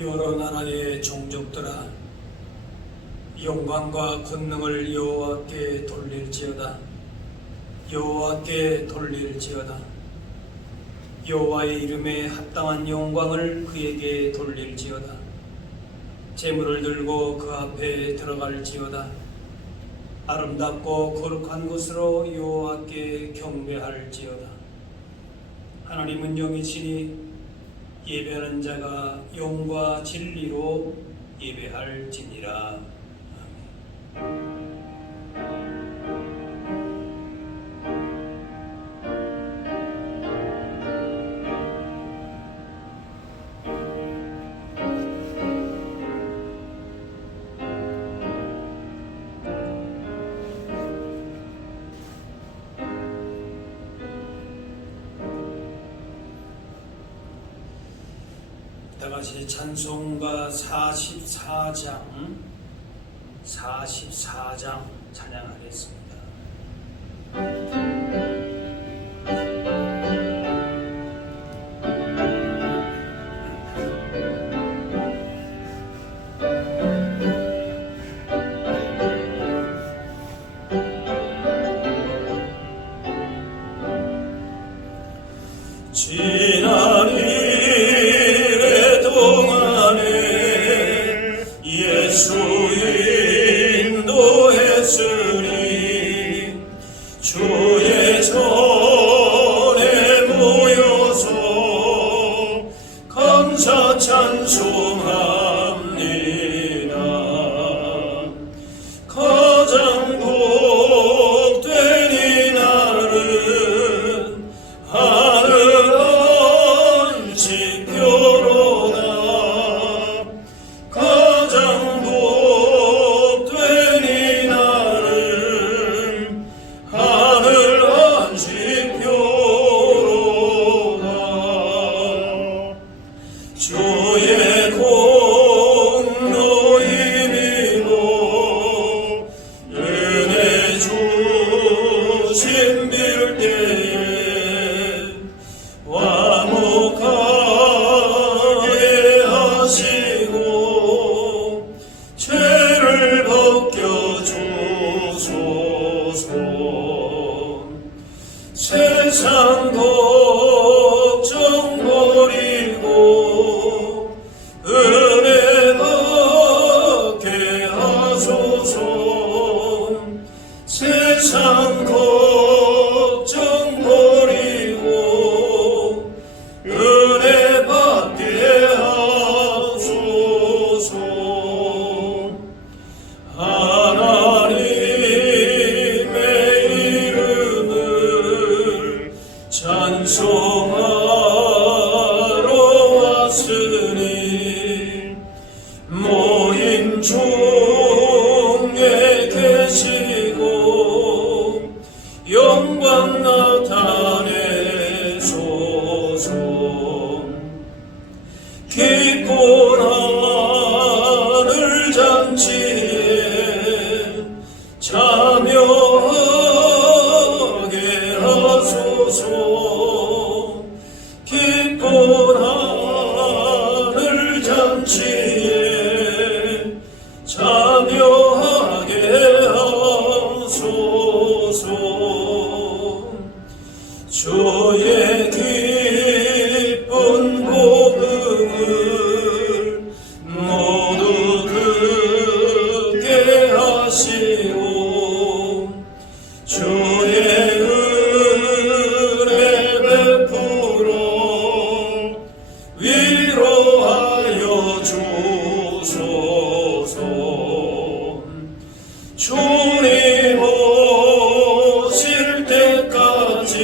여러 나라의 종족들아, 영광과 권능을 여호와께 돌릴지어다. 여호와께 돌릴지어다. 여호와의 이름에 합당한 영광을 그에게 돌릴지어다. 제물을 들고 그 앞에 들어갈지어다. 아름답고 거룩한 곳으로 여호와께 경배할지어다. 하나님은 영이시니 예배하는 자가 영과 진리로 예배할지니라. 다같이 찬송가 44장 찬양하겠습니다. 지난 일의 동안에 예수 인도했으니 주의 전에 모여서 감사 찬송합니다. 가장 복된 이 날은 하늘 안식표로다. 가장 복된 이 날은 하늘 안식표로다. 주의 공로 힘입어 은혜 주신 빌 때에 화목하게 하시고 죄를 벗겨주소서. 세상 걱정 버리고 은혜 받게 하소서. 세상 걱정 버리고 은혜 받게 하소서. 하나님의 이름을 찬송하러 왔으니 모인 중에 계시고 영광 나타내소서. 기쁜 하늘 잔치에 참여하게 하소서. 기쁜 하늘 잔치에 참여하게 하소서. 주의 기쁜 복음을 모두 듣게 하시고 주의 은혜 베풀어 위로하여 주소서. 주님 오실 때까지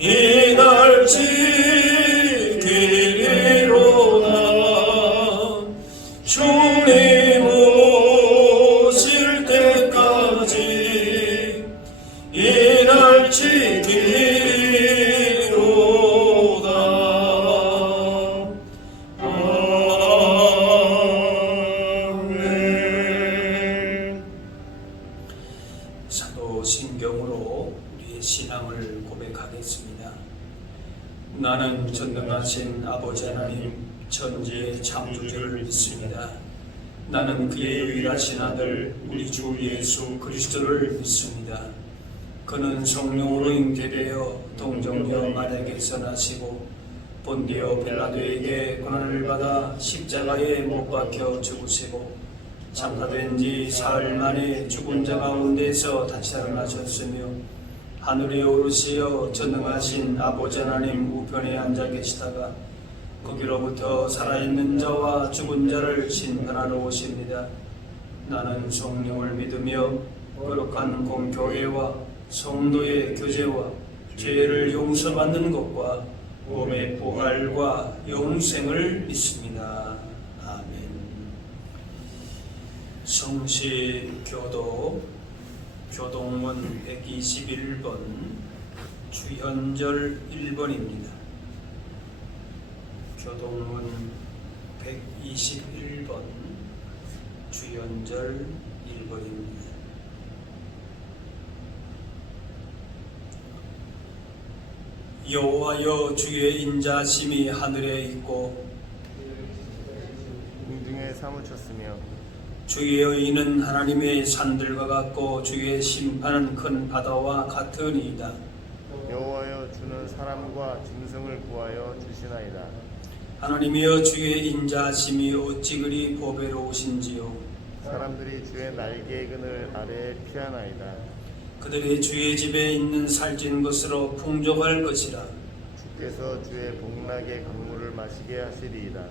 이 날 지키리로다. 주님 오실 때까지 이 날 지키리로다. 아멘. 사도신경으로 우리의 신앙을 고백하겠습니다. 나는 전능하신 아버지 하나님, 천지의 창조주를 믿습니다. 나는 그의 유일하신 아들 우리 주 예수 그리스도를 믿습니다. 그는 성령으로 잉태되어 동정녀 마리아에게서 나시고 본디오 빌라도에게 고난을 받아 십자가에 못 박혀 죽으시고 장사된 지 사흘 만에 죽은 자 가운데서 다시 살아나셨으며 하늘에 오르시어 전능하신 아버지 하나님 우편에 앉아 계시다가 거기로부터 살아있는 자와 죽은 자를 심판하러 오십니다. 나는 성령을 믿으며 거룩한 공교회와 성도의 교제와 죄를 용서받는 것과 몸의 부활과 영생을 믿습니다. 아멘. 성시교도 교동문 121번 주현절 1번입니다. 교동문 121번 주연절 1번입니다. 여호와여 주의 인자심이 하늘에 있고 공중에 사무쳤으며 주의 의는 하나님의 산들과 같고 주의 심판은 큰 바다와 같으니이다. 여호와여 주는 사람과 짐승을 구하여 주시나이다. 하나님이여 주의 인자심이 어찌 그리 보배로우신지요. 사람들이 주의 날개의 그늘 아래에 피하나이다. 그들이 주의 집에 있는 살찐 것으로 풍족할 것이라. 주께서 주의 복락의 강물을 마시게 하시리이다.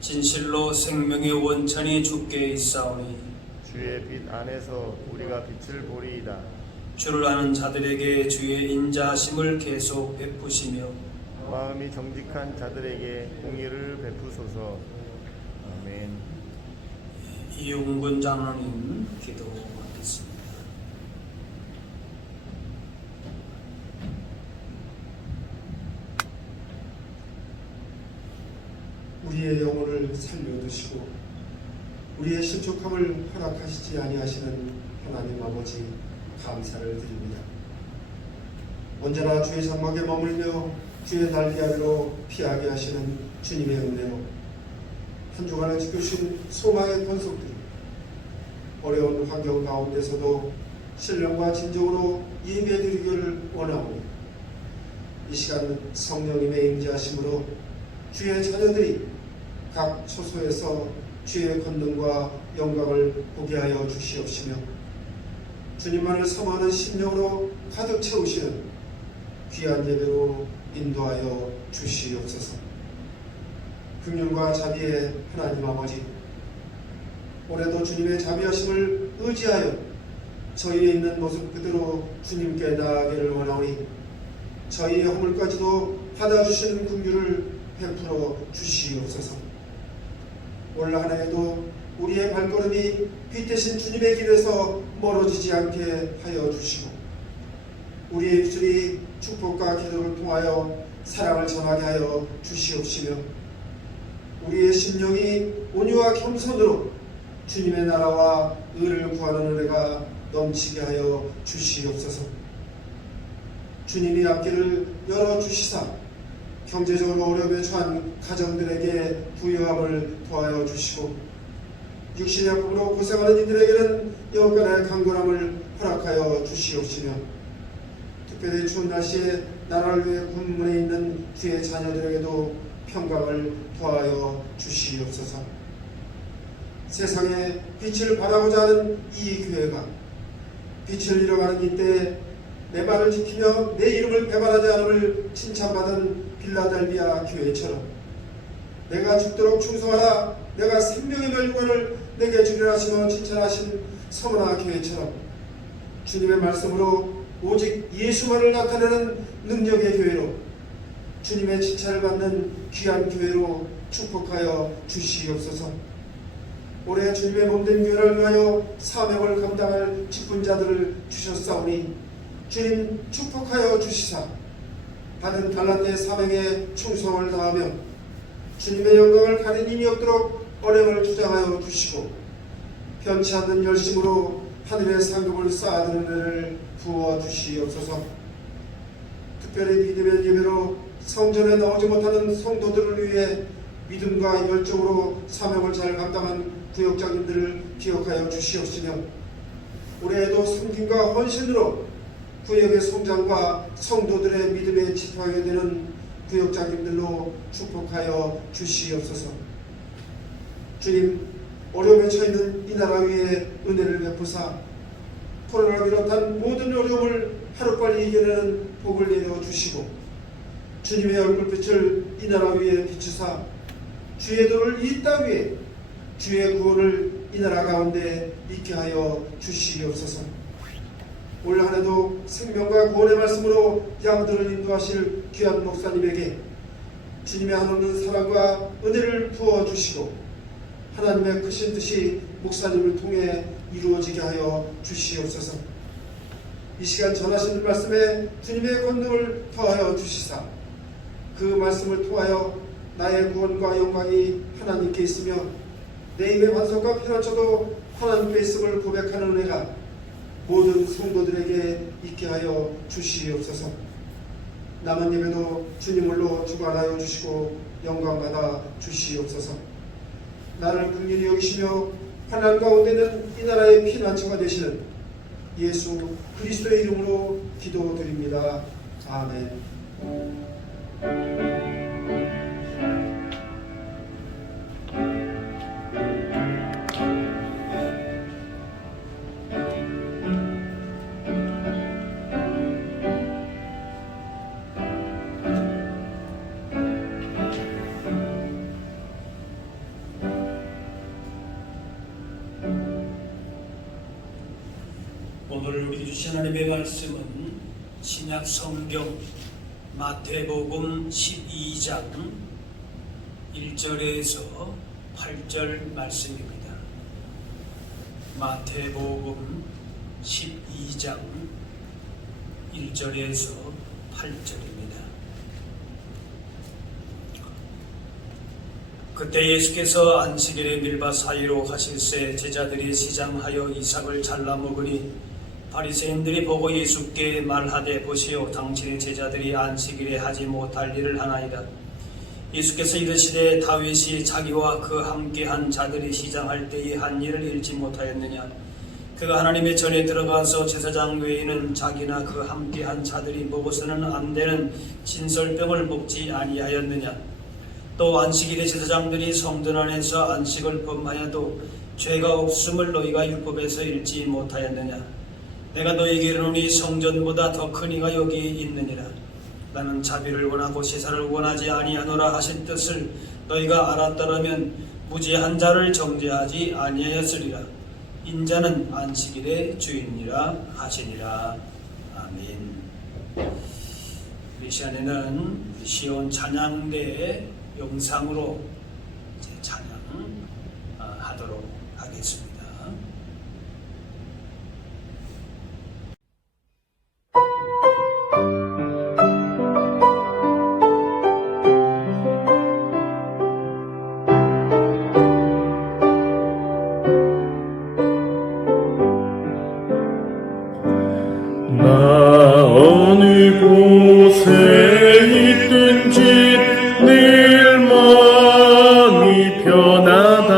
진실로 생명의 원천이 주께 있사오니 주의 빛 안에서 우리가 빛을 보리이다. 주를 아는 자들에게 주의 인자심을 계속 베푸시며 마음이 정직한 자들에게 공의를 베푸소서. 아멘. 이용근 장로님 기도하겠습니다. 우리의 영혼을 살려두시고 우리의 신축함을 허락하시지 아니하시는 하나님 아버지 감사를 드립니다. 언제나 주의 장막에 머물며 주의 날개 아래로 피하게 하시는 주님의 은혜로 한 주간을 지켜주신 소망의 권속들이 어려운 환경 가운데서도 신령과 진정으로 예배드리기를 원하오니 이 시간 성령님의 임재하심으로 주의 자녀들이 각 처소에서 주의 권능과 영광을 보게 하여 주시옵시며 주님만을 사모하는 심령으로 가득 채우시는 귀한 예배로 인도하여 주시옵소서. 긍휼과 자비의 하나님 아버지, 올해도 주님의 자비하심을 의지하여 저희의 있는 모습 그대로 주님께 나아가기를 원하오니 저희의 허물까지도 받아주시는 긍휼을 베풀어 주시옵소서. 올 한 해에도 우리의 발걸음이 빛 대신 주님의 길에서 멀어지지 않게 하여 주시고 우리의 입술이 축복과 기도를 통하여 사랑을 전하게 하여 주시옵시며 우리의 심령이 온유와 겸손으로 주님의 나라와 의를 구하는 은혜가 넘치게 하여 주시옵소서. 주님이 앞길을 열어주시사 경제적으로 어려움에 처한 가정들에게 부유함을 더하여 주시고 육신의 아픔으로 고생하는 이들에게는 영간의 강건함을 허락하여 주시옵시며 특별히 추운 날씨에 나라를 위해 군문에 있는 주의 자녀들에게도 평강을 더하여 주시옵소서. 세상에 빛을 발하고자 하는 이 교회가 빛을 잃어가는 이때 내 말을 지키며 내 이름을 배반하지 않음을 칭찬받은 빌라델비아 교회처럼 내가 죽도록 충성하라 내가 생명의 멸관을 내게 주리라 하시며 칭찬하신 서문화 교회처럼 주님의 말씀으로 오직 예수만을 나타내는 능력의 교회로 주님의 칭찬을 받는 귀한 교회로 축복하여 주시옵소서. 올해 주님의 몸된 교회를 위하여 사명을 감당할 직분자들을 주셨사오니 주님 축복하여 주시사 받은 달란트의 사명에 충성을 다하며 주님의 영광을 가린 힘이 없도록 언행을 주장하여 주시고 변치 않는 열심으로 하늘의 상급을 쌓아두는 은혜를 부어 주시옵소서. 특별히 믿음의 예배로 성전에 나오지 못하는 성도들을 위해 믿음과 열정으로 사명을 잘 감당한 구역장님들을 기억하여 주시옵시며 올해에도 섬김과 헌신으로 구역의 성장과 성도들의 믿음에 지도하게 되는 구역장님들로 축복하여 주시옵소서. 주님, 어려움에 처해있는 이 나라 위에 은혜를 베푸사 코로나로 비롯한 모든 어려움을 하루빨리 이겨내는 복을 내려주시고 주님의 얼굴빛을 이 나라 위에 비추사 주의 도를 이 땅 위에 주의 구원을 이 나라 가운데 있게 하여 주시옵소서. 올 한해도 생명과 구원의 말씀으로 양들을 인도하실 귀한 목사님에게 주님의 한없는 사랑과 은혜를 부어주시고 하나님의 크신 뜻이 목사님을 통해 이루어지게 하여 주시옵소서. 이 시간 전하시는 말씀에 주님의 권능을 더하여 주시사 그 말씀을 통하여 나의 구원과 영광이 하나님께 있으며 내 입의 반석과 피난처도 하나님께 있음을 고백하는 은혜가 모든 성도들에게 있게 하여 주시옵소서. 남은 예배도 주님을로 주관하여 주시고 영광받아 주시옵소서. 나를 긍휼히 여기시며 환난 가운데 있는 이 나라의 피난처가 되시는 예수 그리스도의 이름으로 기도드립니다. 아멘. 오늘 우리 주신 하나님의 말씀은 신약 성경 마태복음 12장 1절에서 8절 말씀입니다. 마태복음 12장 1절에서 8절입니다. 그때 예수께서 안식일에 밀밭 사이로 가실새 제자들이 시장하여 이삭을 잘라 먹으니 바리새인들이 보고 예수께 말하되 보시오 당신의 제자들이 안식일에 하지 못할 일을 하나이다. 예수께서 이르시되 다윗이 자기와 그 함께한 자들이 시장할 때에 한 일을 잃지 못하였느냐. 그가 하나님의 전에 들어가서 제사장 외에는 자기나 그 함께한 자들이 먹어서는 안 되는 진설병을 먹지 아니하였느냐. 또 안식일에 제사장들이 성전 안에서 안식을 범하여도 죄가 없음을 너희가 율법에서 읽지 못하였느냐. 내가 너희에게 이르노니 성전보다 더 큰 이가 여기 있느니라. 나는 자비를 원하고 제사를 원하지 아니하노라 하신 뜻을 너희가 알았더라면 무죄한 자를 정죄하지 아니하였으리라. 인자는 안식일의 주인이라 하시니라. 아멘. 이 시간에는 시온 찬양대 영상으로 찬양하도록 하겠습니다. 나 어느 곳에 있든지 늘 마음이 편하다.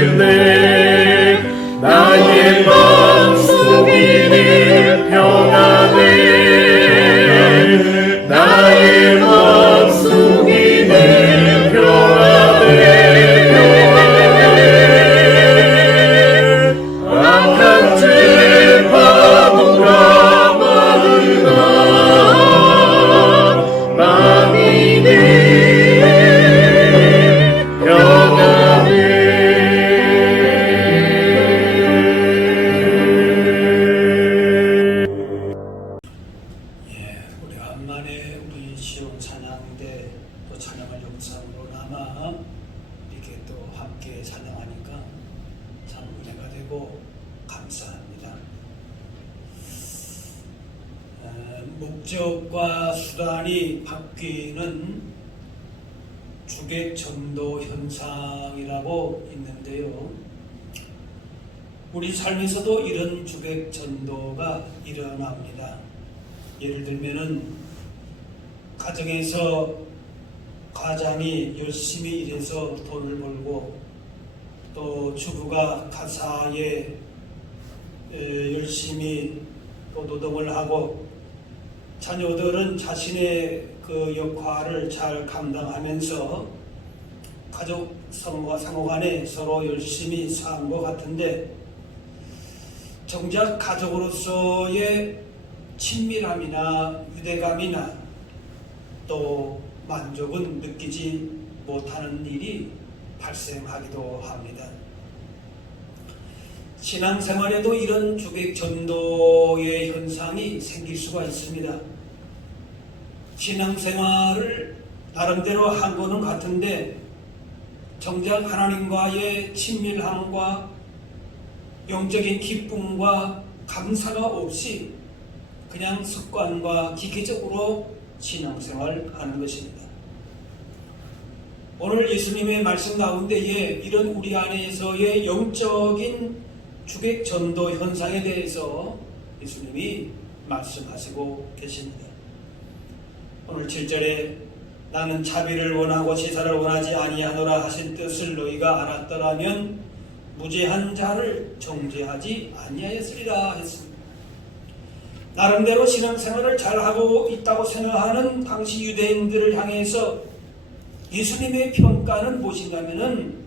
평안했네. 나의 마음속에는 평안해. 나의 마음속에는 평안해. 악한 죄 바보가 많으나 마음이 우리 간만에 우리 시온 찬양대 또 찬양을 영상으로 남아 이렇게 또 함께 찬양하니까 참 은혜가 되고 감사합니다. 목적과 수단이 바뀌는 주객 전도 현상이라고 있는데요. 우리 삶에서도 이런 주객 전도가 일어납니다. 예를 들면은 가정에서 가장이 열심히 일해서 돈을 벌고 또 주부가 가사에 열심히 또 노동을 하고 자녀들은 자신의 그 역할을 잘 감당하면서 가족 상호간에 서로 열심히 사는 것 같은데 정작 가족으로서의 친밀함이나 유대감이나 또 만족은 느끼지 못하는 일이 발생하기도 합니다. 신앙생활에도 이런 주객 전도의 현상이 생길 수가 있습니다. 신앙생활을 나름대로 한 거는 같은데 정작 하나님과의 친밀함과 영적인 기쁨과 감사가 없이 그냥 습관과 기계적으로 신앙생활을 하는 것입니다. 오늘 예수님의 말씀 가운데에 이런 우리 안에서의 영적인 주객 전도 현상에 대해서 예수님이 말씀하시고 계십니다. 오늘 7절에 나는 자비를 원하고 제사를 원하지 아니하노라 하신 뜻을 너희가 알았더라면 무죄한 자를 정죄하지 아니하였으리라 했습니다. 나름대로 신앙생활을 잘하고 있다고 생각하는 당시 유대인들을 향해서 예수님의 평가는 무엇인가면은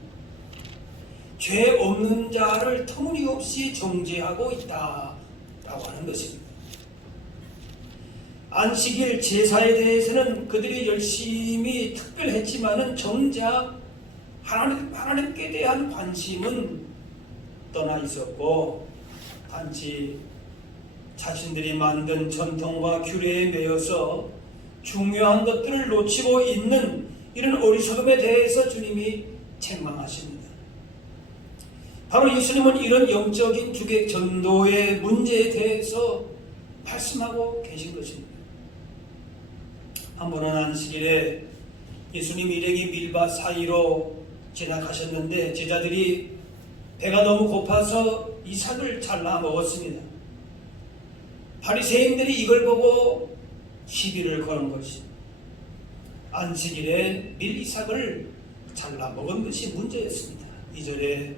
죄 없는 자를 터무니없이 정죄하고 있다라고 하는 것입니다. 안식일 제사에 대해서는 그들이 열심히 특별했지만은 정작 하나님께 대한 관심은 떠나 있었고 단지 자신들이 만든 전통과 규례에 매여서 중요한 것들을 놓치고 있는 이런 어리석음에 대해서 주님이 책망하십니다. 바로 예수님은 이런 영적인 주객 전도의 문제에 대해서 말씀하고 계신 것입니다. 한 번은 안식일에 예수님 일행이 밀밭 사이로 지나가셨는데 제자들이 배가 너무 고파서 이삭을 잘라 먹었습니다. 바리새인들이 이걸 보고 시비를 거는 것입니다. 안식일에 밀 이삭을 잘라 먹은 것이 문제였습니다. 2절에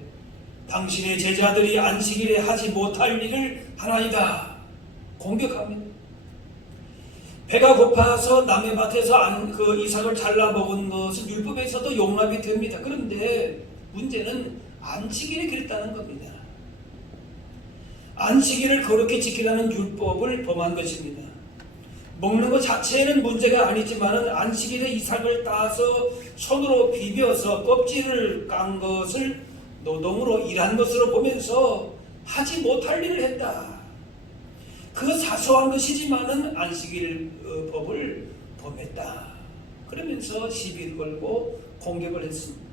당신의 제자들이 안식일에 하지 못할 일을 하나이다 공격합니다. 배가 고파서 남의 밭에서 그 이삭을 잘라 먹은 것은 율법에서도 용납이 됩니다. 그런데 문제는 안식일에 그랬다는 겁니다. 안식일을 거룩히 지키라는 율법을 범한 것입니다. 먹는 것 자체는 문제가 아니지만 안식일에 이삭을 따서 손으로 비벼서 껍질을 깐 것을 노동으로 일한 것으로 보면서 하지 못할 일을 했다. 그 사소한 것이지만은 안식일 법을 범했다. 그러면서 시비를 걸고 공격을 했습니다.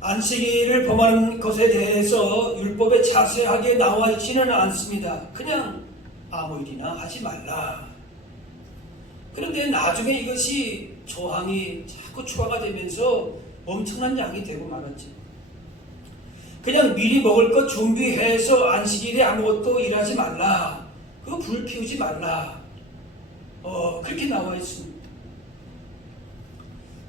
안식일을 범한 것에 대해서 율법에 자세하게 나와 있지는 않습니다. 그냥 아무 일이나 하지 말라. 그런데 나중에 이것이 조항이 자꾸 추가가 되면서 엄청난 양이 되고 말았지. 그냥 미리 먹을 것 준비해서 안식일에 아무것도 일하지 말라. 그거 불 피우지 말라. 그렇게 나와 있습니다.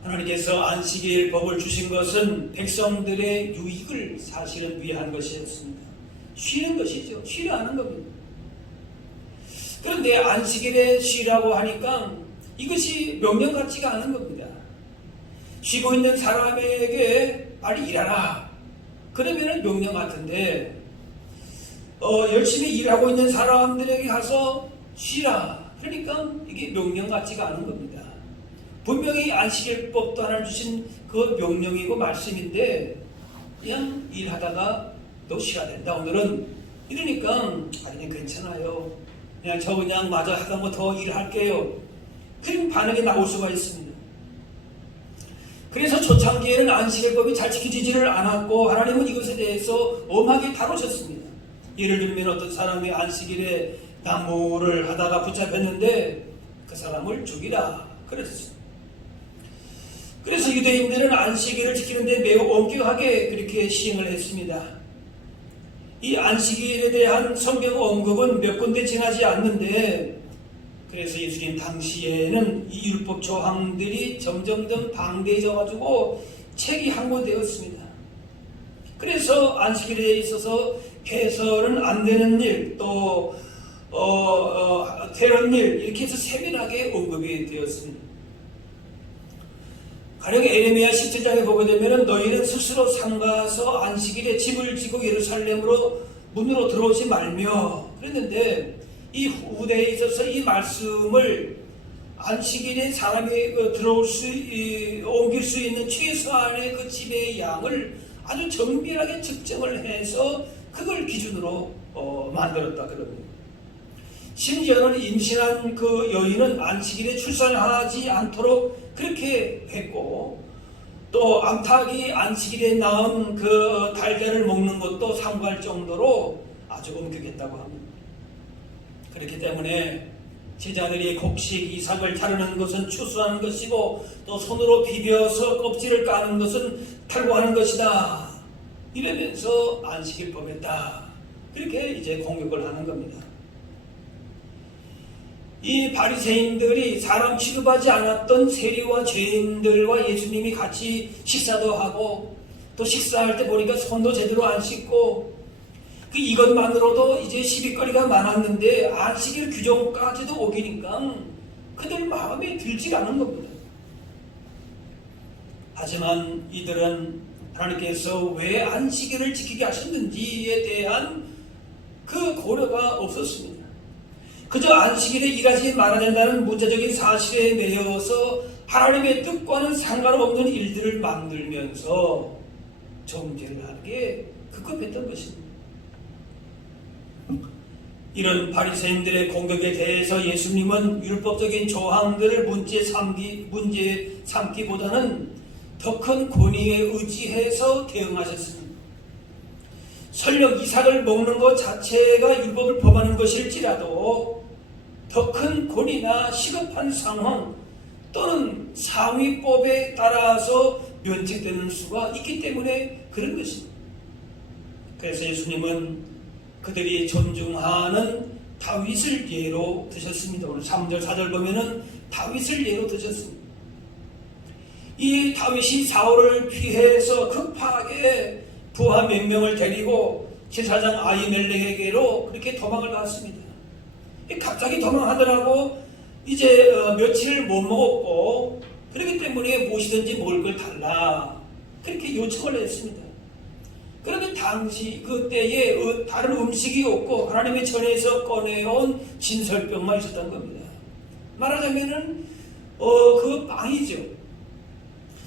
하나님께서 안식일 법을 주신 것은 백성들의 유익을 사실은 위한 것이었습니다. 쉬는 것이죠. 쉬려 하는 겁니다. 그런데 안식일에 쉬라고 하니까 이것이 명령 같지가 않은 겁니다. 쉬고 있는 사람에게 빨리 일하라. 그러면 명령 같은데 열심히 일하고 있는 사람들에게 가서 쉬라. 그러니까 이게 명령 같지가 않은 겁니다. 분명히 안식일법도 하나 주신 그 명령이고 말씀인데 그냥 일하다가 너 쉬어야 된다 오늘은 이러니까 아니 괜찮아요. 그냥 마저 하던 거 더 일할게요. 그런 반응이 나올 수가 있습니다. 그래서 초창기에는 안식일법이 잘 지켜지지를 않았고 하나님은 이것에 대해서 엄하게 다루셨습니다. 예를 들면 어떤 사람이 안식일에 나무를 하다가 붙잡혔는데 그 사람을 죽이라 그랬습니다. 그래서 유대인들은 안식일을 지키는데 매우 엄격하게 그렇게 시행을 했습니다. 이 안식일에 대한 성경 언급은 몇 군데 지나지 않는데 그래서 예수님 당시에는 이 율법 조항들이 점점점 방대해져 가지고 책이 항고되었습니다. 그래서 안식일에 있어서 해서는 안 되는 일, 또 되는 일 이렇게 해서 세밀하게 언급이 되었습니다. 가령 에레미야 17장에 보게 되면 너희는 스스로 상가서 안식일에 집을 지고 예루살렘으로 문으로 들어오지 말며 그랬는데 이 후대에 있어서 이 말씀을 안식일에 사람이 옮길 수 있는 최소한의 그 집의 양을 아주 정밀하게 측정을 해서 그걸 기준으로 만들었다 그럽니다. 심지어는 임신한 그 여인은 안식일에 출산하지 않도록 그렇게 했고 또 암탉이 안식일에 낳은 그 달걀을 먹는 것도 삼가할 정도로 아주 엄격했다고 합니다. 그렇기 때문에 제자들이 곡식 이삭을 자르는 것은 추수하는 것이고 또 손으로 비벼서 껍질을 까는 것은 탈구하는 것이다. 이러면서 안식일 법했다. 그렇게 이제 공격을 하는 겁니다. 이 바리새인들이 사람 취급하지 않았던 세리와 죄인들과 예수님이 같이 식사도 하고 또 식사할 때 보니까 손도 제대로 안 씻고 이것만으로도 이제 시비거리가 많았는데 안식일 규정까지도 오기니까 그들 마음에 들지 않은 겁니다. 하지만 이들은 하나님께서 왜 안식일을 지키게 하셨는지에 대한 그 고려가 없었습니다. 그저 안식일에 일하지 말아야 된다는 문자적인 사실에 매여서 하나님의 뜻과는 상관없는 일들을 만들면서 정죄를 하는 게 급급했던 것입니다. 이런 바리새인들의 공격에 대해서 예수님은 율법적인 조항들을 문제 삼기보다는 더 큰 권위에 의지해서 대응하셨습니다. 설령 이삭을 먹는 것 자체가 율법을 범하는 것일지라도 더 큰 권위나 시급한 상황 또는 상위법에 따라서 면책되는 수가 있기 때문에 그런 것입니다. 그래서 예수님은 그들이 존중하는 다윗을 예로 드셨습니다. 오늘 3절 4절 보면은 다윗을 예로 드셨습니다. 이 다윗이 사울을 피해서 급하게 부하 몇 명을 데리고 제사장 아히멜렉에게로 그렇게 도망을 갔습니다. 갑자기 도망하더라고 이제 며칠을 못 먹었고 그렇기 때문에 무엇이든지 먹을 걸 달라 그렇게 요청을 했습니다. 그러면 당시 그때에 다른 음식이 없고 하나님의 전에서 꺼내온 진설병만 있었던 겁니다. 말하자면은 그 빵이죠.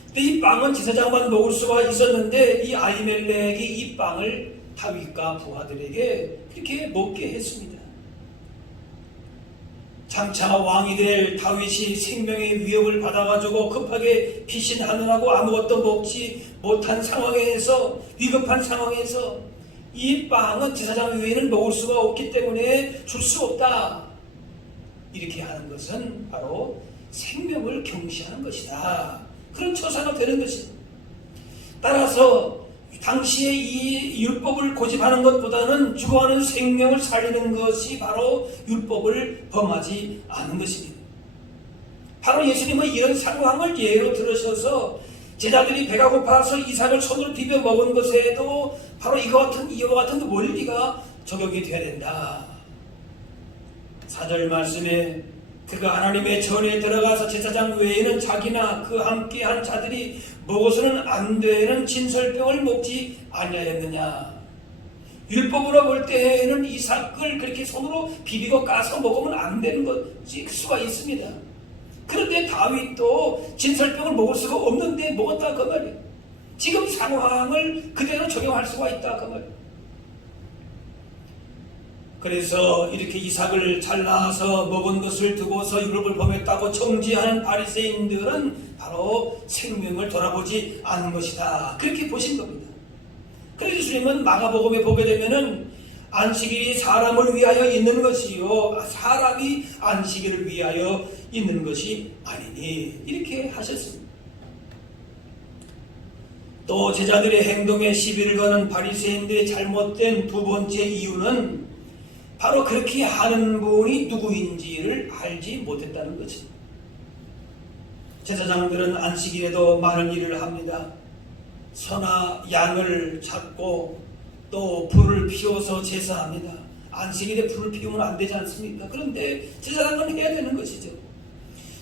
근데 이 빵은 제사장만 먹을 수가 있었는데 이 아히멜렉이 이 빵을 다윗과 부하들에게 그렇게 먹게 했습니다. 장차 왕이 될 다윗이 생명의 위협을 받아가지고 급하게 피신하느라고 아무것도 먹지 못한 상황에서 위급한 상황에서 이 빵은 제사장 외에는 먹을 수가 없기 때문에 줄 수 없다. 이렇게 하는 것은 바로 생명을 경시하는 것이다. 그런 처사가 되는 것입니다. 따라서 당시에 이 율법을 고집하는 것보다는 죽어가는 생명을 살리는 것이 바로 율법을 범하지 않은 것입니다. 바로 예수님은 이런 상황을 예로 들으셔서 제자들이 배가 고파서 이삭을 손으로 비벼 먹은 것에도 바로 이와 같은 원리가 적용이 되어야 된다. 4절 말씀에 그가 하나님의 전에 들어가서 제사장 외에는 자기나 그 함께한 자들이 먹어서는 안 되는 진설병을 먹지 아니하였느냐. 율법으로 볼 때에는 이삭을 그렇게 손으로 비비고 까서 먹으면 안 되는 것이 수가 있습니다. 그런데 다윗도 진설병을 먹을 수가 없는데 먹었다 그 말이에요. 지금 상황을 그대로 적용할 수가 있다 그 말이에요. 그래서 이렇게 이삭을 잘라서 먹은 것을 두고서 율법을 범했다고 정죄하는 바리새인들은 바로 생명을 돌아보지 않은 것이다. 그렇게 보신 겁니다. 그래서 예수님은 마가복음에 보게 되면은 안식일이 사람을 위하여 있는 것이요 사람이 안식일을 위하여 있는 것이 아니니 이렇게 하셨습니다. 또 제자들의 행동에 시비를 거는 바리새인들의 잘못된 두 번째 이유는 바로 그렇게 하는 분이 누구인지를 알지 못했다는 것입니다. 제사장들은 안식일에도 많은 일을 합니다. 소나 양을 잡고 또 불을 피워서 제사합니다. 안식일에 불을 피우면 안 되지 않습니까? 그런데 제사장은 해야 되는 것이죠.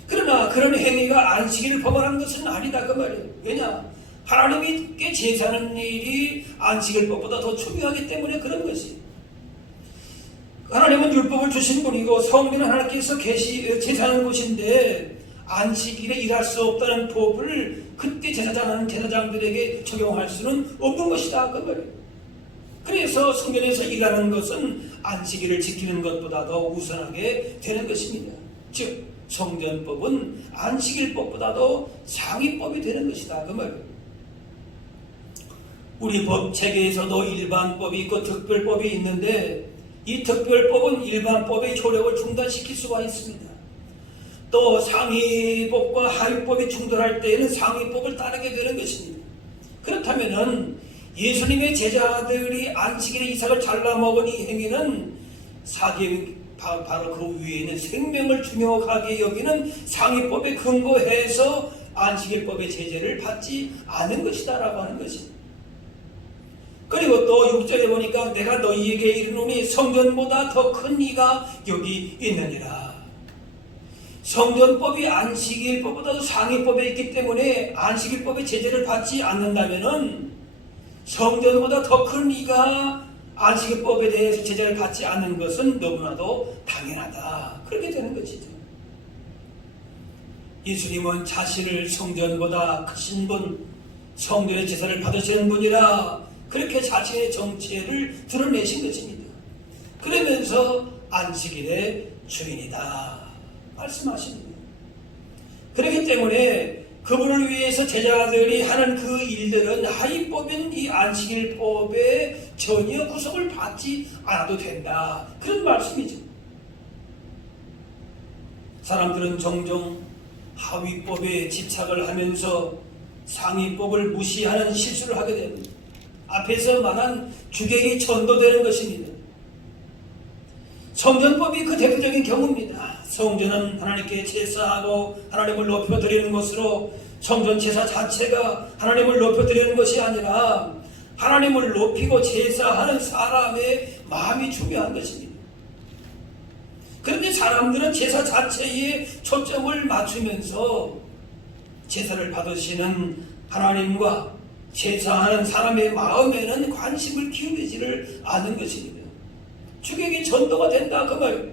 그러나 그런 행위가 안식일을 범하는 것은 아니다 그 말이에요. 왜냐? 하나님께 제사하는 일이 안식일법보다 더 중요하기 때문에 그런 것이. 하나님은 율법을 주신 분이고 성민은 하나님께서 제사하는 곳인데 안식일에 일할 수 없다는 법을 그때 제사장하는 제사장들에게 적용할 수는 없는 것이다 그 말이에요. 그래서 성전에서 일하는 것은 안식일을 지키는 것보다 더 우선하게 되는 것입니다. 즉 성전법은 안식일법보다도 상위법이 되는 것이다 그 말이에요. 우리 법 체계에서도 일반법이 있고 특별법이 있는데 이 특별법은 일반법의 효력을 중단시킬 수가 있습니다. 또 상위법과 하위법이 충돌할 때에는 상위법을 따르게 되는 것입니다. 그렇다면 예수님의 제자들이 안식일에 이삭을 잘라 먹은 이 행위는 바로 그 위에 있는 생명을 중요하게 여기는 상위법에 근거해서 안식일법의 제재를 받지 않은 것이다 라고 하는 것입니다. 그리고 또 6절에 보니까 내가 너희에게 이르노니 성전보다 더 큰 이가 여기 있느니라. 성전법이 안식일법보다도 상위법에 있기 때문에 안식일법의 제재를 받지 않는다면은 성전보다 더 큰 이가 안식일법에 대해서 제재를 받지 않는 것은 너무나도 당연하다. 그렇게 되는 것이죠. 예수님은 자신을 성전보다 크신 분, 성전의 제사를 받으시는 분이라 그렇게 자신의 정체를 드러내신 것입니다. 그러면서 안식일의 주인이다 말씀하십니다. 그렇기 때문에 그분을 위해서 제자들이 하는 그 일들은 하위법인 이 안식일법에 전혀 구속을 받지 않아도 된다. 그런 말씀이죠. 사람들은 종종 하위법에 집착을 하면서 상위법을 무시하는 실수를 하게 됩니다. 앞에서 말한 주객이 전도되는 것입니다. 성전법이 그 대표적인 경우입니다. 성전은 하나님께 제사하고 하나님을 높여드리는 것으로 성전 제사 자체가 하나님을 높여드리는 것이 아니라 하나님을 높이고 제사하는 사람의 마음이 중요한 것입니다. 그런데 사람들은 제사 자체에 초점을 맞추면서 제사를 받으시는 하나님과 제사하는 사람의 마음에는 관심을 기울이지를 않은 것입니다. 주객이 전도가 된다 그 말.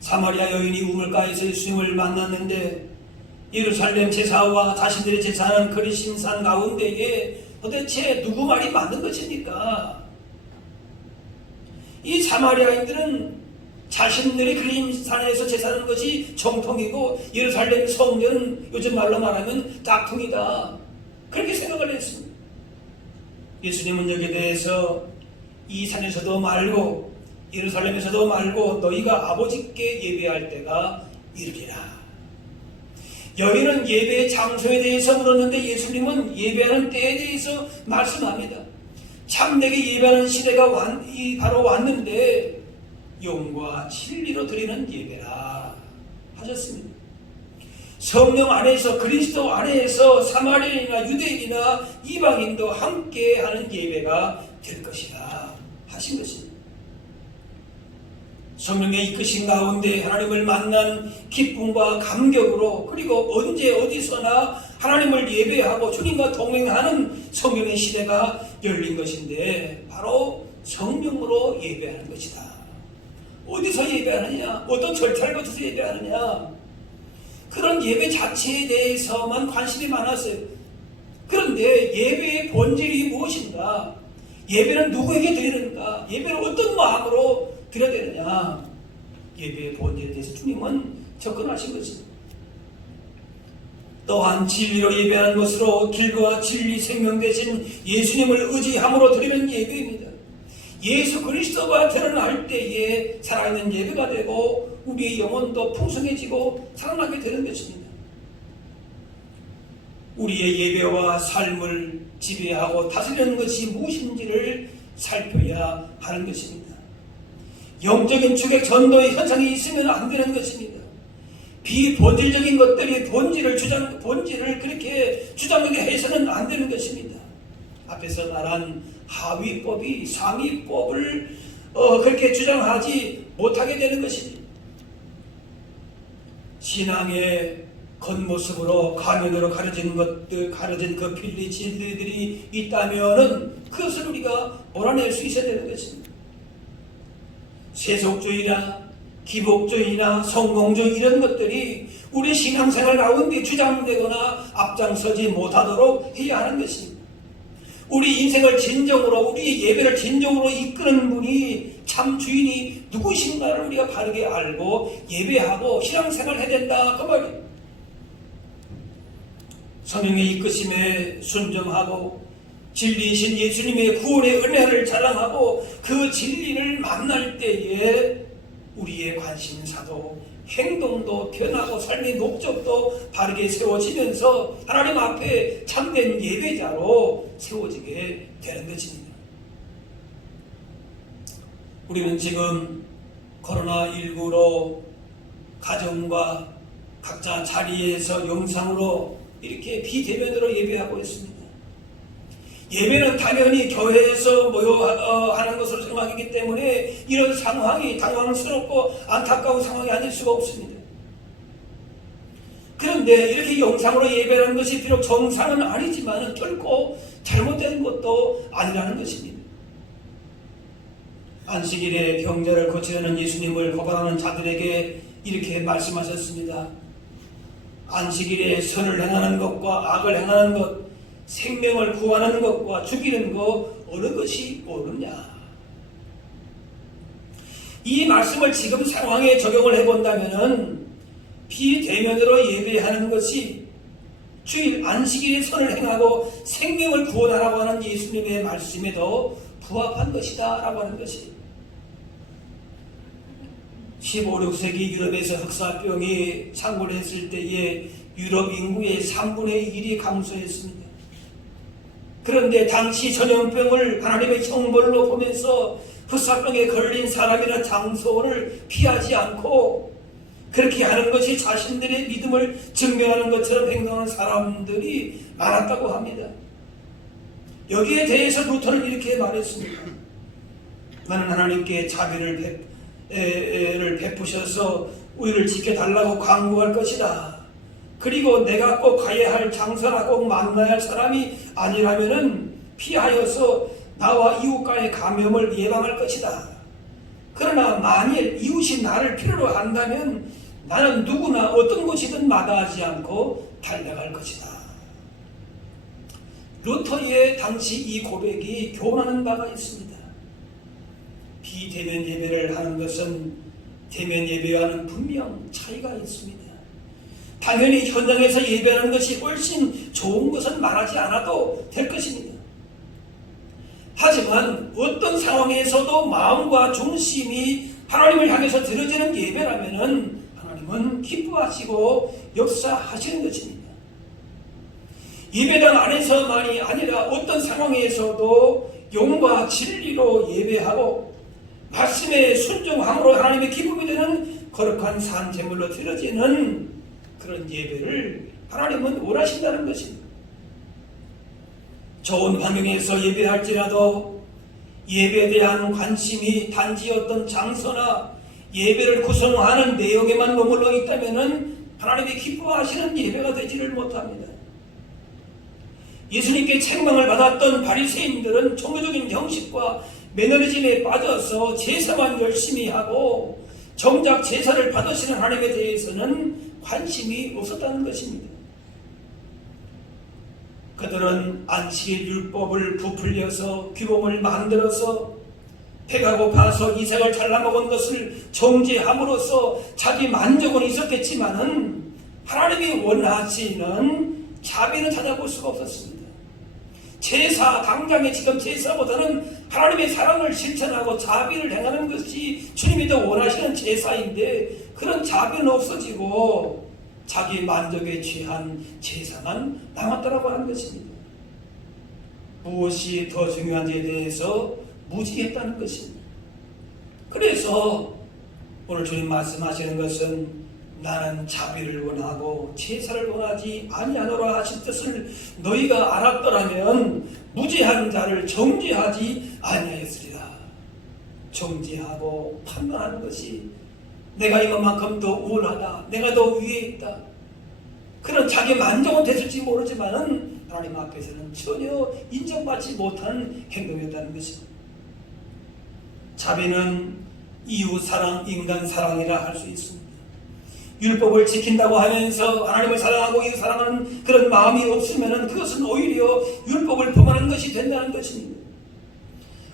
사마리아 여인이 우물가에서 예수님을 만났는데 예루살렘 제사와 자신들이 제사하는 그리심산 가운데에 도대체 누구 말이 맞는 것입니까? 이 사마리아인들은 자신들이 그리심산에서 제사하는 것이 정통이고 예루살렘 성전은 요즘 말로 말하면 짝퉁이다. 그렇게 생각을 했습니다. 예수님은 여기에 대해서 이 산에서도 말고 예루살렘에서도 말고 너희가 아버지께 예배할 때가 이르리라. 여기는 예배의 장소에 대해서 물었는데 예수님은 예배하는 때에 대해서 말씀합니다. 참되게 예배하는 시대가 바로 왔는데 영과 진리로 드리는 예배라. 하셨습니다. 성령 안에서 그리스도 안에서 사마리아인이나 유대인이나 이방인도 함께하는 예배가 될 것이다 하신 것입니다. 성령의 이끄신 가운데 하나님을 만난 기쁨과 감격으로 그리고 언제 어디서나 하나님을 예배하고 주님과 동행하는 성령의 시대가 열린 것인데 바로 성령으로 예배하는 것이다. 어디서 예배하느냐? 어떤 절차를 거쳐서 예배하느냐? 그런 예배 자체에 대해서만 관심이 많았어요. 그런데 예배의 본질이 무엇인가? 예배는 누구에게 드리는가? 예배를 어떤 마음으로 드려야 되느냐? 예배의 본질에 대해서 주님은 접근하신 것입니다. 또한 진리로 예배하는 것으로 길과 진리 생명 되신 예수님을 의지함으로 드리는 예배입니다. 예수 그리스도가 드러날 때에 살아있는 예배가 되고 우리의 영혼도 풍성해지고 살아나게 되는 것입니다. 우리의 예배와 삶을 지배하고 다스리는 것이 무엇인지를 살펴야 하는 것입니다. 영적인 주객 전도의 현상이 있으면 안 되는 것입니다. 비본질적인 것들이 본질을 그렇게 주장하게 해서는 안 되는 것입니다. 앞에서 말한 하위법이 상위법을 그렇게 주장하지 못하게 되는 것입니다. 신앙의 겉모습으로 가면으로 가려진 그 필리 진리들이 있다면은 그것을 우리가 몰아낼 수 있어야 되는 것입니다. 세속주의나 기복주의나 성공주의 이런 것들이 우리 신앙생활 가운데 주장되거나 앞장서지 못하도록 해야 하는 것입니다. 우리 인생을 진정으로 우리의 예배를 진정으로 이끄는 분이 참 주인이 누구신가를 우리가 바르게 알고 예배하고 신앙생활을 해야 된다 그 말이에요. 성령의 이끄심에 순종하고 진리이신 예수님의 구원의 은혜를 자랑하고 그 진리를 만날 때에 우리의 관심사도 행동도 변하고 삶의 목적도 바르게 세워지면서 하나님 앞에 참된 예배자로 세워지게 되는 것입니다. 우리는 지금 코로나19로 가정과 각자 자리에서 영상으로 이렇게 비대면으로 예배하고 있습니다. 예배는 당연히 교회에서 모여하는 것으로 생각하기 때문에 이런 상황이 당황스럽고 안타까운 상황이 아닐 수가 없습니다. 그런데 이렇게 영상으로 예배하는 것이 비록 정상은 아니지만 결코 잘못된 것도 아니라는 것입니다. 안식일에 병자를 고치려는 예수님을 고발하는 자들에게 이렇게 말씀하셨습니다. 안식일에 선을 행하는 것과 악을 행하는 것, 생명을 구하는 것과 죽이는 것 어느 것이 옳으냐? 이 말씀을 지금 상황에 적용을 해본다면 비대면으로 예배하는 것이 주일 안식일에 선을 행하고 생명을 구원하라고 하는 예수님의 말씀에도 부합한 것이다 라고 하는 것이 15, 16세기 유럽에서 흑사병이 창궐했을 때에 유럽 인구의 3분의 1이 감소했습니다. 그런데 당시 전염병을 하나님의 형벌로 보면서 흑사병에 걸린 사람이나 장소를 피하지 않고 그렇게 하는 것이 자신들의 믿음을 증명하는 것처럼 행동하는 사람들이 많았다고 합니다. 여기에 대해서 루터는 이렇게 말했습니다. 나는 하나님께 자비를 베푸셔서 우리를 지켜달라고 강구할 것이다. 그리고 내가 꼭 가야 할 장소나 꼭 만나야 할 사람이 아니라면은 피하여서 나와 이웃과의 감염을 예방할 것이다. 그러나 만일 이웃이 나를 필요로 한다면 나는 누구나 어떤 곳이든 마다하지 않고 달려갈 것이다. 루터의 당시 이 고백이 교훈하는 바가 있습니다. 비대면 예배를 하는 것은 대면 예배와는 분명 차이가 있습니다. 당연히 현장에서 예배하는 것이 훨씬 좋은 것은 말하지 않아도 될 것입니다. 하지만 어떤 상황에서도 마음과 중심이 하나님을 향해서 드려지는 예배라면 하나님은 기뻐하시고 역사하시는 것입니다. 예배당 안에서만이 아니라 어떤 상황에서도 영과 진리로 예배하고 말씀에 순종함으로 하나님의 기쁨이 되는 거룩한 산제물로 드려지는 그런 예배를 하나님은 원하신다는 것입니다. 좋은 환경에서 예배할지라도 예배에 대한 관심이 단지 어떤 장소나 예배를 구성하는 내용에만 머물러 있다면 하나님이 기뻐하시는 예배가 되지를 못합니다. 예수님께 책망을 받았던 바리새인들은 종교적인 형식과 매너리즘에 빠져서 제사만 열심히 하고 정작 제사를 받으시는 하나님에 대해서는 관심이 없었다는 것입니다. 그들은 안식일 율법을 부풀려서 규범을 만들어서 배가 고파서 이삭을 잘라먹은 것을 정죄함으로써 자기 만족은 있었겠지만은 하나님이 원하시는 자비는 찾아볼 수가 없었습니다. 제사, 당장의 지금 제사보다는 하나님의 사랑을 실천하고 자비를 행하는 것이 주님이 더 원하시는 제사인데 그런 자비는 없어지고 자기 만족에 취한 제사만 남았다라고 하는 것입니다. 무엇이 더 중요한지에 대해서 무지했다는 것입니다. 그래서 오늘 주님 말씀하시는 것은 나는 자비를 원하고 제사를 원하지 아니하노라 하신 뜻을 너희가 알았더라면 무죄한 자를 정죄하지 아니하였으리라. 정죄하고 판단하는 것이 내가 이것만큼 더 우월하다, 내가 더 위에 있다, 그런 자기 만족은 됐을지 모르지만은 하나님 앞에서는 전혀 인정받지 못한 행동이었다는 것입니다. 자비는 이웃 사랑, 인간 사랑이라 할 수 있습니다. 율법을 지킨다고 하면서 하나님을 사랑하고 이웃 사랑하는 그런 마음이 없으면 그것은 오히려 율법을 범하는 것이 된다는 것입니다.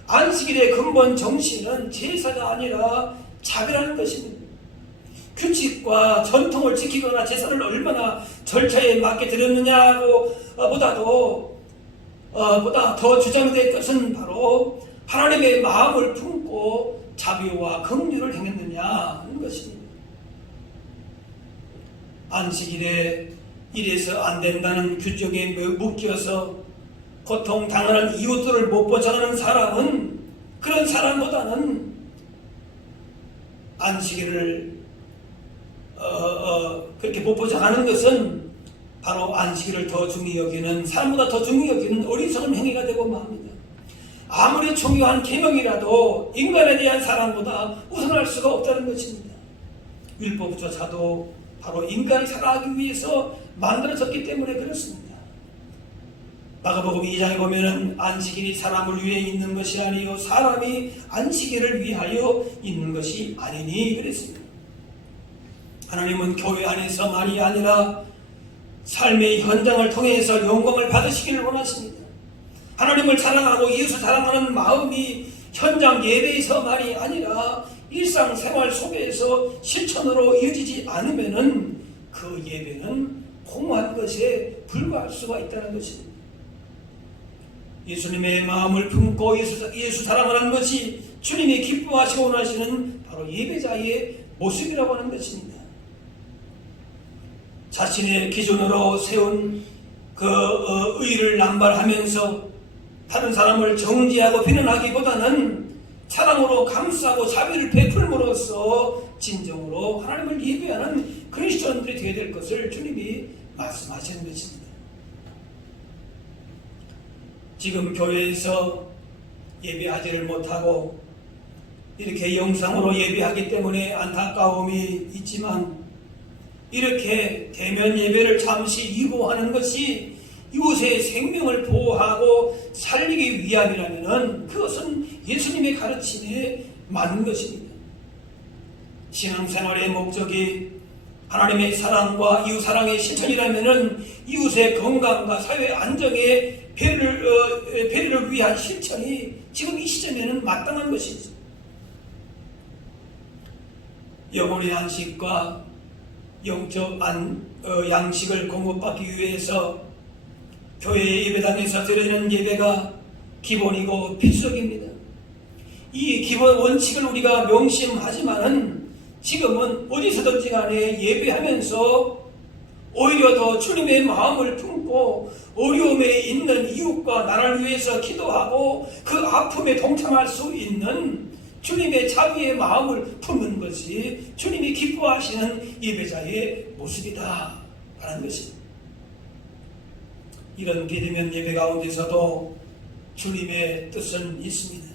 안식일의 근본 정신은 제사가 아니라 자비라는 것입니다. 규칙과 전통을 지키거나 제사를 얼마나 절차에 맞게 드렸느냐고 보다 더 주장될 것은 바로 하나님의 마음을 품고 자비와 긍휼을 행했느냐 하는 것입니다. 안식일에 이래서 안 된다는 규정에 묶여서 고통당하는 이웃들을 못 보장하는 사람은 그런 사람보다는 안식일을 그렇게 못 보장하는 것은 바로 안식일을 더 중히 여기는, 사람보다 더 중히 여기는 어리석은 행위가 되고 맙니다. 아무리 중요한 계명이라도 인간에 대한 사랑보다 우선할 수가 없다는 것입니다. 율법조차도 바로 인간이 살아가기 위해서 만들어졌기 때문에 그렇습니다. 마가복음 2장에 보면은 안식일이 사람을 위해 있는 것이 아니요 사람이 안식일을 위하여 있는 것이 아니니 그랬습니다. 하나님은 교회 안에서만이 아니라 삶의 현장을 통해서 영광을 받으시기를 원하십니다. 하나님을 사랑하고 이웃을 사랑하는 마음이 현장 예배에서만이 아니라 일상생활 속에서 실천으로 이어지지 않으면은 그 예배는 공허한 것에 불과할 수가 있다는 것입니다. 예수님의 마음을 품고 예수 사랑하는 것이 주님이 기뻐하시고 원하시는 바로 예배자의 모습이라고 하는 것입니다. 자신의 기준으로 세운 그 의를 남발하면서 다른 사람을 정죄하고 비난하기보다는 사랑으로 감싸고 자비를 베풀므로써 진정으로 하나님을 예배하는 그리스도인들이 되어야 될 것을 주님이 말씀하시는 것입니다. 지금 교회에서 예배하지를 못하고 이렇게 영상으로 예배하기 때문에 안타까움이 있지만 이렇게 대면 예배를 잠시 이고하는 것이 이웃의 생명을 보호하고 살리기 위함이라면 그것은 예수님의 가르침에 맞는 것입니다. 신앙생활의 목적이 하나님의 사랑과 이웃 사랑의 실천이라면 이웃의 건강과 사회 안정에 배려를 위한 실천이 지금 이 시점에는 마땅한 것이죠. 영혼의 안식과 영적 양식을 공급받기 위해서 교회 예배당에서 드리는 예배가 기본이고 필수적입니다. 이 기본 원칙을 우리가 명심하지만은 지금은 어디서든지 간에 예배하면서 오히려 더 주님의 마음을 품고 어려움에 있는 이웃과 나라를 위해서 기도하고 그 아픔에 동참할 수 있는 주님의 자비의 마음을 품는 것이 주님이 기뻐하시는 예배자의 모습이다 라는 것입니다. 이런 비대면 예배 가운데서도 주님의 뜻은 있습니다.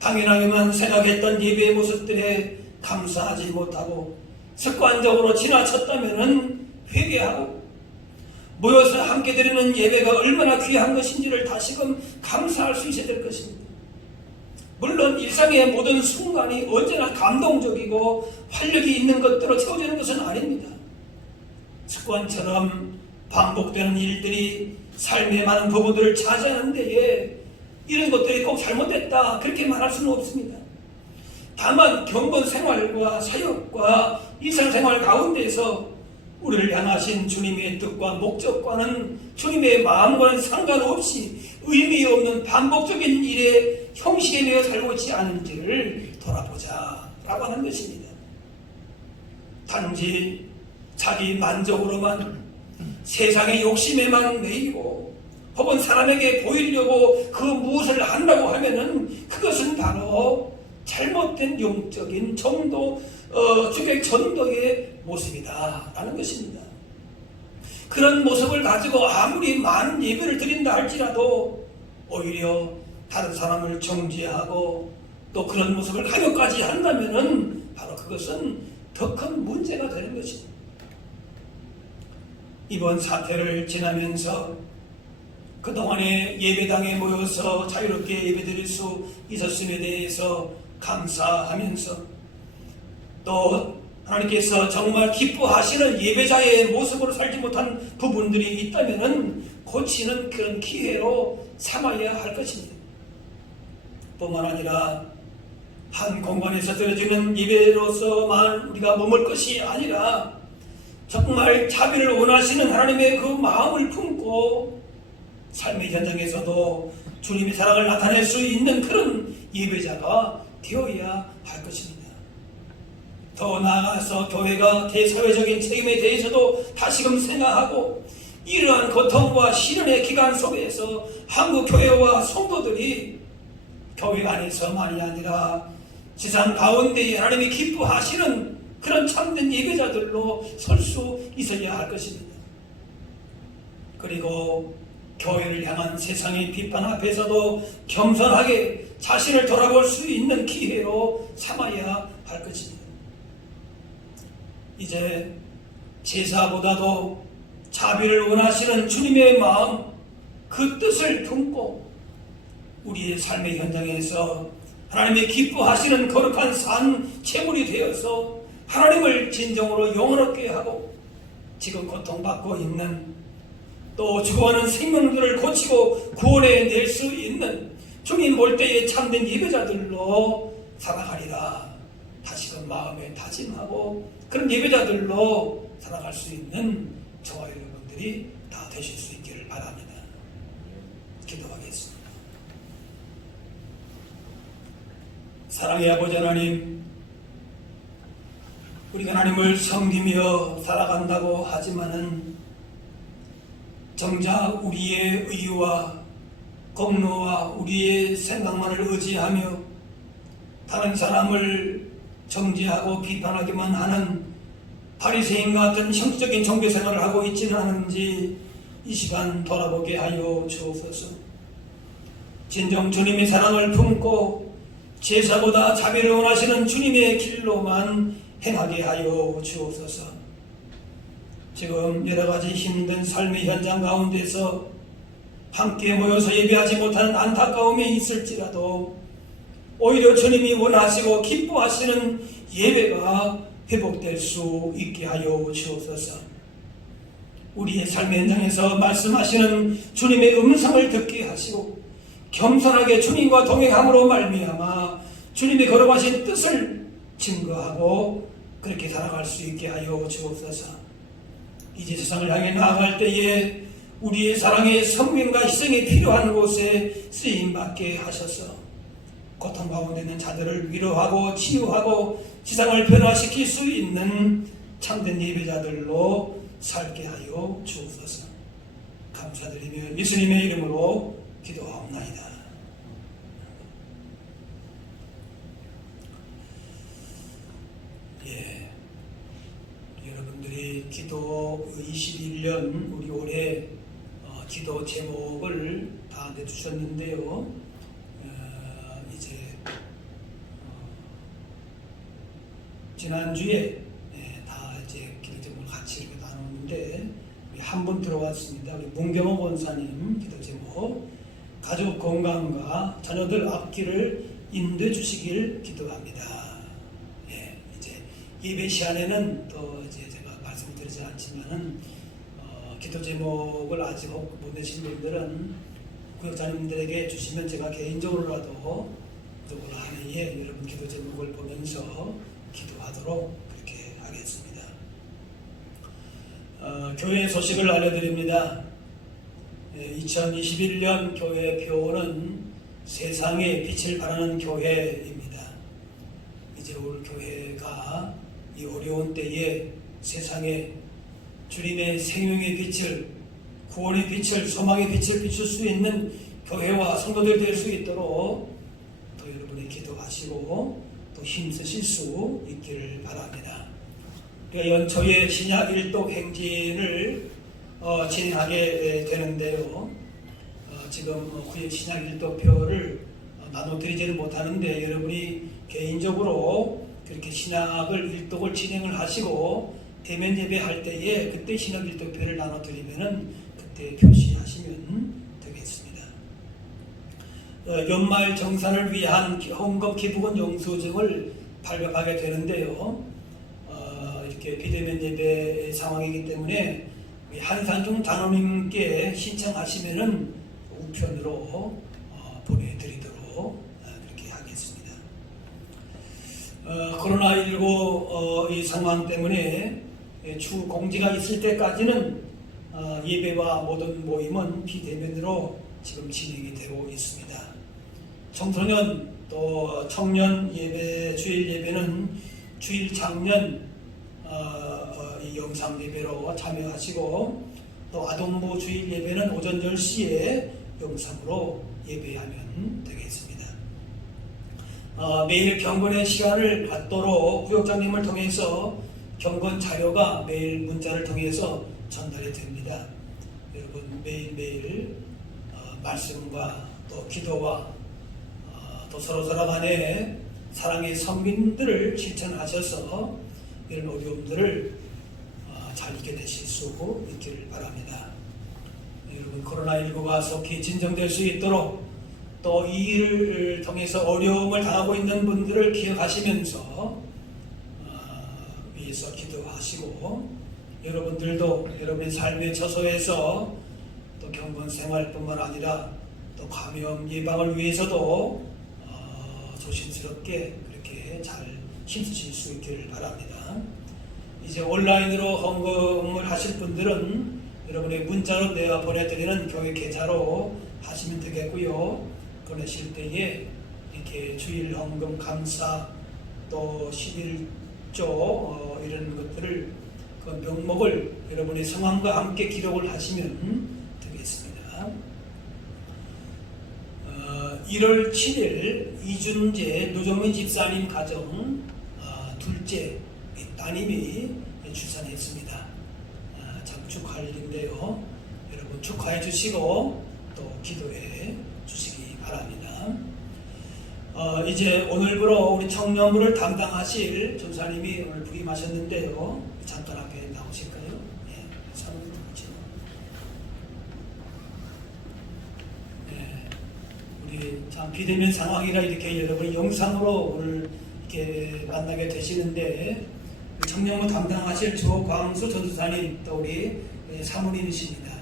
당연하게만 생각했던 예배의 모습들에 감사하지 못하고 습관적으로 지나쳤다면 회개하고 모여서 함께 드리는 예배가 얼마나 귀한 것인지를 다시금 감사할 수 있어야 될 것입니다. 물론 일상의 모든 순간이 언제나 감동적이고 활력이 있는 것들로 채워지는 것은 아닙니다. 습관처럼 반복되는 일들이 삶의 많은 부분들을 차지하는 데에 이런 것들이 꼭 잘못됐다 그렇게 말할 수는 없습니다. 다만 경건 생활과 사역과 일상생활 가운데서 우리를 향하신 주님의 뜻과 목적과는 주님의 마음과는 상관없이 의미 없는 반복적인 일에 형식에 매여 살고 있지 않은지를 돌아보자 라고 하는 것입니다. 단지 자기 만족으로만 세상의 욕심에만 매이고 혹은 사람에게 보이려고 그 무엇을 한다고 하면은 그것은 바로 잘못된 영적인 정도, 주객 전도의 모습이다 라는 것입니다. 그런 모습을 가지고 아무리 많은 예배를 드린다 할지라도 오히려 다른 사람을 정죄하고 또 그런 모습을 강요까지 한다면은 바로 그것은 더 큰 문제가 되는 것입니다. 이번 사태를 지나면서 그동안에 예배당에 모여서 자유롭게 예배드릴 수 있었음에 대해서 감사하면서 또 하나님께서 정말 기뻐하시는 예배자의 모습으로 살지 못한 부분들이 있다면 고치는 그런 기회로 삼아야 할 것입니다. 뿐만 아니라 한 공간에서 드려지는 예배로서만 우리가 머물 것이 아니라 정말 자비를 원하시는 하나님의 그 마음을 품고 삶의 현장에서도 주님의 사랑을 나타낼 수 있는 그런 예배자가 되어야 할 것입니다. 더 나아가서 교회가 대사회적인 책임에 대해서도 다시금 생각하고 이러한 고통과 시련의 기간 속에서 한국 교회와 성도들이 교회 안에서만이 아니라 세상 가운데에 하나님이 기뻐하시는 그런 참된 예배자들로 설 수 있어야 할 것입니다. 그리고 교회를 향한 세상의 비판 앞에서도 겸손하게 자신을 돌아볼 수 있는 기회로 삼아야 할 것입니다. 이제 제사보다도 자비를 원하시는 주님의 마음, 그 뜻을 품고 우리의 삶의 현장에서 하나님이 기뻐하시는 거룩한 산 제물이 되어서 하나님을 진정으로 영원하게 하고 지금 고통받고 있는 또 죽어가는 생명들을 고치고 구원해 낼 수 있는 주님 올 때에 참된 예배자들로 살아가리라 다시금 마음에 다짐하고 그런 예배자들로 살아갈 수 있는 저와 여러분들이 다 되실 수 있기를 바랍니다. 기도하겠습니다. 사랑의 아버지 하나님, 우리가 하나님을 섬기며 살아간다고 하지만은 정작 우리의 의와 공로와 우리의 생각만을 의지하며 다른 사람을 정죄하고 비판하기만 하는 바리새인 같은 형식적인 종교생활을 하고 있지는 않은지 이 시간 돌아보게 하여 주옵소서. 진정 주님의 사랑을 품고 제사보다 자비를 원하시는 주님의 길로만 행하게 하여 주옵소서. 지금 여러가지 힘든 삶의 현장 가운데서 함께 모여서 예배하지 못하는 안타까움이 있을지라도 오히려 주님이 원하시고 기뻐하시는 예배가 회복될 수 있게 하여 주옵소서. 우리의 삶의 현장에서 말씀하시는 주님의 음성을 듣게 하시고 겸손하게 주님과 동행함으로 말미암아 주님의 거룩하신 뜻을 증거하고 그렇게 살아갈 수 있게 하여 주옵소서. 이제 세상을 향해 나아갈 때에 우리의 사랑의 성명과 희생이 필요한 곳에 쓰임받게 하셔서 고통 가운데 있는 자들을 위로하고 치유하고 세상을 변화시킬 수 있는 참된 예배자들로 살게 하여 주옵소서. 감사드리며 예수님의 이름으로 기도하옵나이다. 기록을 다 내주셨는데요. 이제 지난주에 다 이제 기도 제목을 같이 이렇게 나눴는데 한 분 들어왔습니다. 우리 문경호 권사님 기도 제목, 가족 건강과 자녀들 앞길을 인도해 주시길 기도합니다. 이제 예배 시간에는 또 이제 제가 말씀드리지 않지만은 기도 제목을 아직 못 내신 분들은 구역자님들에게 주시면 제가 개인적으로라도 올 한해에 여러분 기도 제목을 보면서 기도하도록 그렇게 하겠습니다. 교회 소식을 알려드립니다. 2021년 교회 표어는 세상에 빛을 발하는 교회입니다. 이제 올 교회가 이 어려운 때에 세상에 주님의 생명의 빛을, 구원의 빛을, 소망의 빛을 비출 수 있는 교회와 성도들 될 수 있도록 또 여러분이 기도하시고 또 힘쓰실 수 있기를 바랍니다. 우리가 연초에 신약 일독 행진을 진행하게 되는데요. 지금 구역 신약 일독표를 나눠드리지는 못하는데 여러분이 개인적으로 그렇게 신약을 일독을 진행을 하시고 대면 예배할 때에 그때 신약 일독표를 나눠드리면은 그때 표시하시면 되겠습니다. 연말 정산을 위한 헌금 기부금 영수증을 발급하게 되는데요. 이렇게 비대면 예배 상황이기 때문에 한산중 장로님께 신청하시면은 우편으로 보내드리도록 그렇게 하겠습니다. 코로나19 이 상황 때문에 추후 공지가 있을 때까지는 예배와 모든 모임은 비대면으로 지금 진행이 되고 있습니다. 청소년 또 청년 예배, 주일 예배는 주일 장년 이 영상 예배로 참여하시고 또 아동부 주일 예배는 오전 10시에 영상으로 예배하면 되겠습니다. 매일 경건의 시간을 갖도록 구역장님을 통해서 경건 자료가 매일 문자를 통해서 전달이 됩니다. 여러분 매일매일 말씀과 또 기도와 또 서로 간에 사랑의 성민들을 실천하셔서 이런 어려움들을 잘 이겨내실 수 있기를 바랍니다. 여러분 코로나19가 속히 진정될 수 있도록 또 이 일을 통해서 어려움을 당하고 있는 분들을 기억하시면서 위해서 기도하시고 여러분들도 여러분의 삶의 처소에서 또 경건 생활뿐만 아니라 또 감염 예방을 위해서도 조심스럽게 그렇게 잘 힘쓰실 수 있기를 바랍니다. 이제 온라인으로 헌금을 하실 분들은 여러분의 문자로 내어 보내드리는 교회 계좌로 하시면 되겠고요. 보내실 때에 이렇게 주일 헌금 감사 또 11조 이런 것들을 그 명목을 여러분의 성함과 함께 기록을 하시면 되겠습니다. 1월 7일 이준재 노정민 집사님 가정 둘째 따님이 출산했습니다. 참 축하할 일인데요. 여러분 축하해 주시고 또 기도해 주시기 바랍니다. 이제 오늘부로 우리 청년부를 담당하실 전사님이 오늘 부임하셨는데요. 잠깐 앞에 나오실까요? 사모님 나오시죠. 우리 참 비대면 상황이라 이렇게 여러분 영상으로 오늘 이렇게 만나게 되시는데 청년부 담당하실 조광수 전도사님 또 우리 사모님이십니다.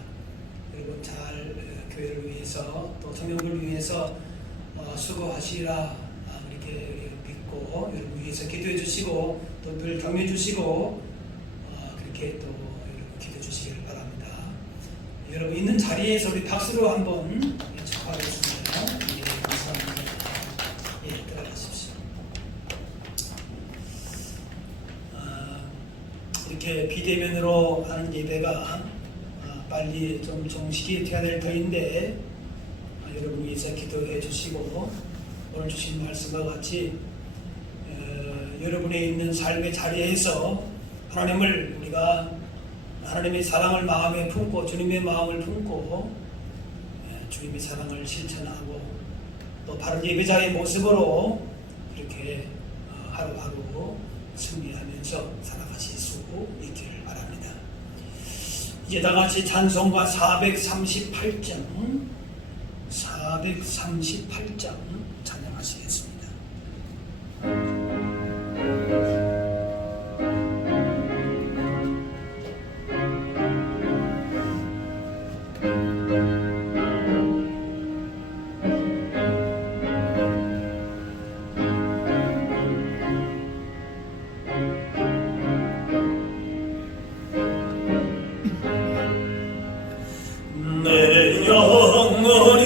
여러분 잘 교회를 위해서 또 청년부를 위해서 수고하시라 이렇게 믿고 여러분 위해서 기도해 주시고 또 늘 격려해 주시고 그렇게 또 여러분 기도해 주시길 바랍니다. 여러분 있는 자리에서 우리 박수로 한번 축하하겠습니다. 감사합니다. 들어가십시오. 이렇게 비대면으로 하는 예배가 빨리 좀 정식이 돼야 될 터인데 여러분 위해서 기도해 주시고 오늘 주신 말씀과 같이 여러분의 있는 삶의 자리에서 하나님을 우리가 하나님의 사랑을 마음에 품고 주님의 마음을 품고 주님의 사랑을 실천하고 또 바른 예배자의 모습으로 그렇게 하루하루 승리하면서 살아가실 수 있기를 바랍니다. 이제 다 같이 찬송가 438장 찬양하시겠습니다. 내 영혼이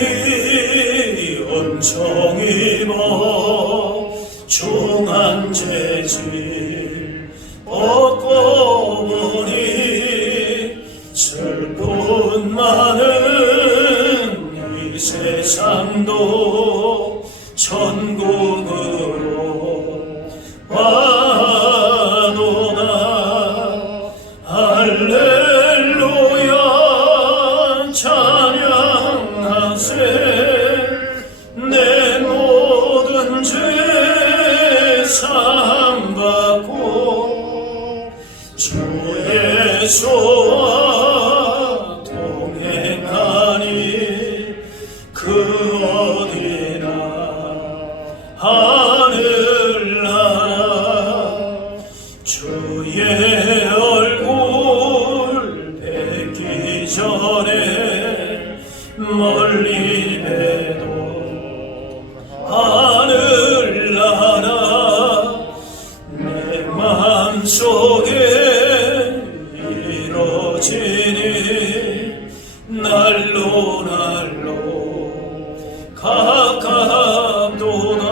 은총 입어 중한 재질 벗고 보니 슬픈 많은 이 세상도 천국으로 와도다. 할렐루야 찬양하세. 내 모든 죄 사함받고 주 예수와 동행하니 그 어디나 하늘나라. 주의 얼굴 뵙기 전에 멀리 봬도 하늘나라. 내 맘속에 이루어지니 날로 가깝도다.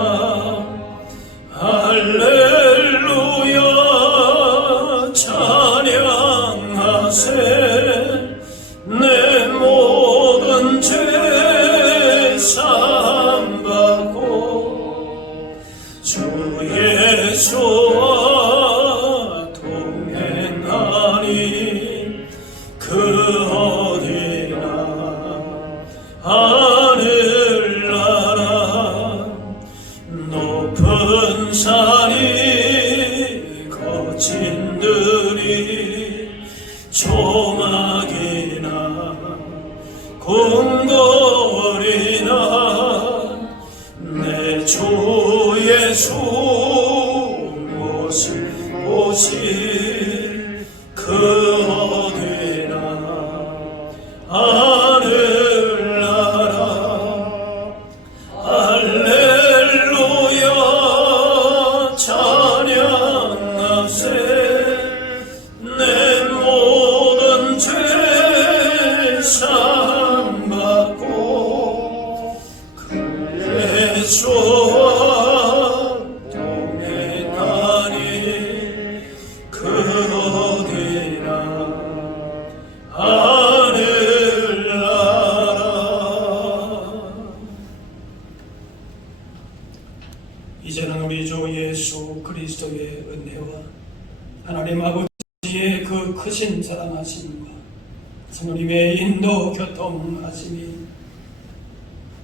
할렐루야 찬양하세. 내 모든 죄 사함받고 주 예수와 동행하니 그 어디나 하늘나라. 높은 산이 거친 들이 조막이나 궁궐이나 내 주 예수 모실 그 어디나 하늘나라. 할렐루야 찬양하세. 내 모든 죄 사함받고 그 예수와 동행하니 그 어디나 하늘나라. 이제는 우리 주 예수 그리스도의 은혜와 하나님 아버지의 그 크신 사랑하심과 성령님의 인도 교통하심이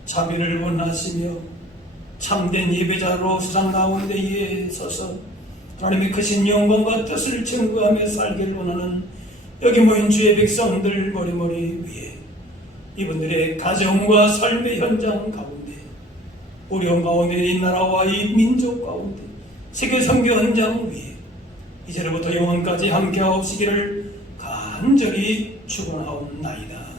자비를 원하시며 참된 예배자로 세상 가운데에 서서 하나님의 크신 영광과 뜻을 증거하며 살기를 원하는 여기 모인 주의 백성들 머리머리 위에 이분들의 가정과 삶의 현장 가운데 어려운 가운데 이 나라와 이 민족 가운데 세계 선교 현장 위에 이제로부터 영원까지 함께하옵시기를 간절히 축원하옵나이다.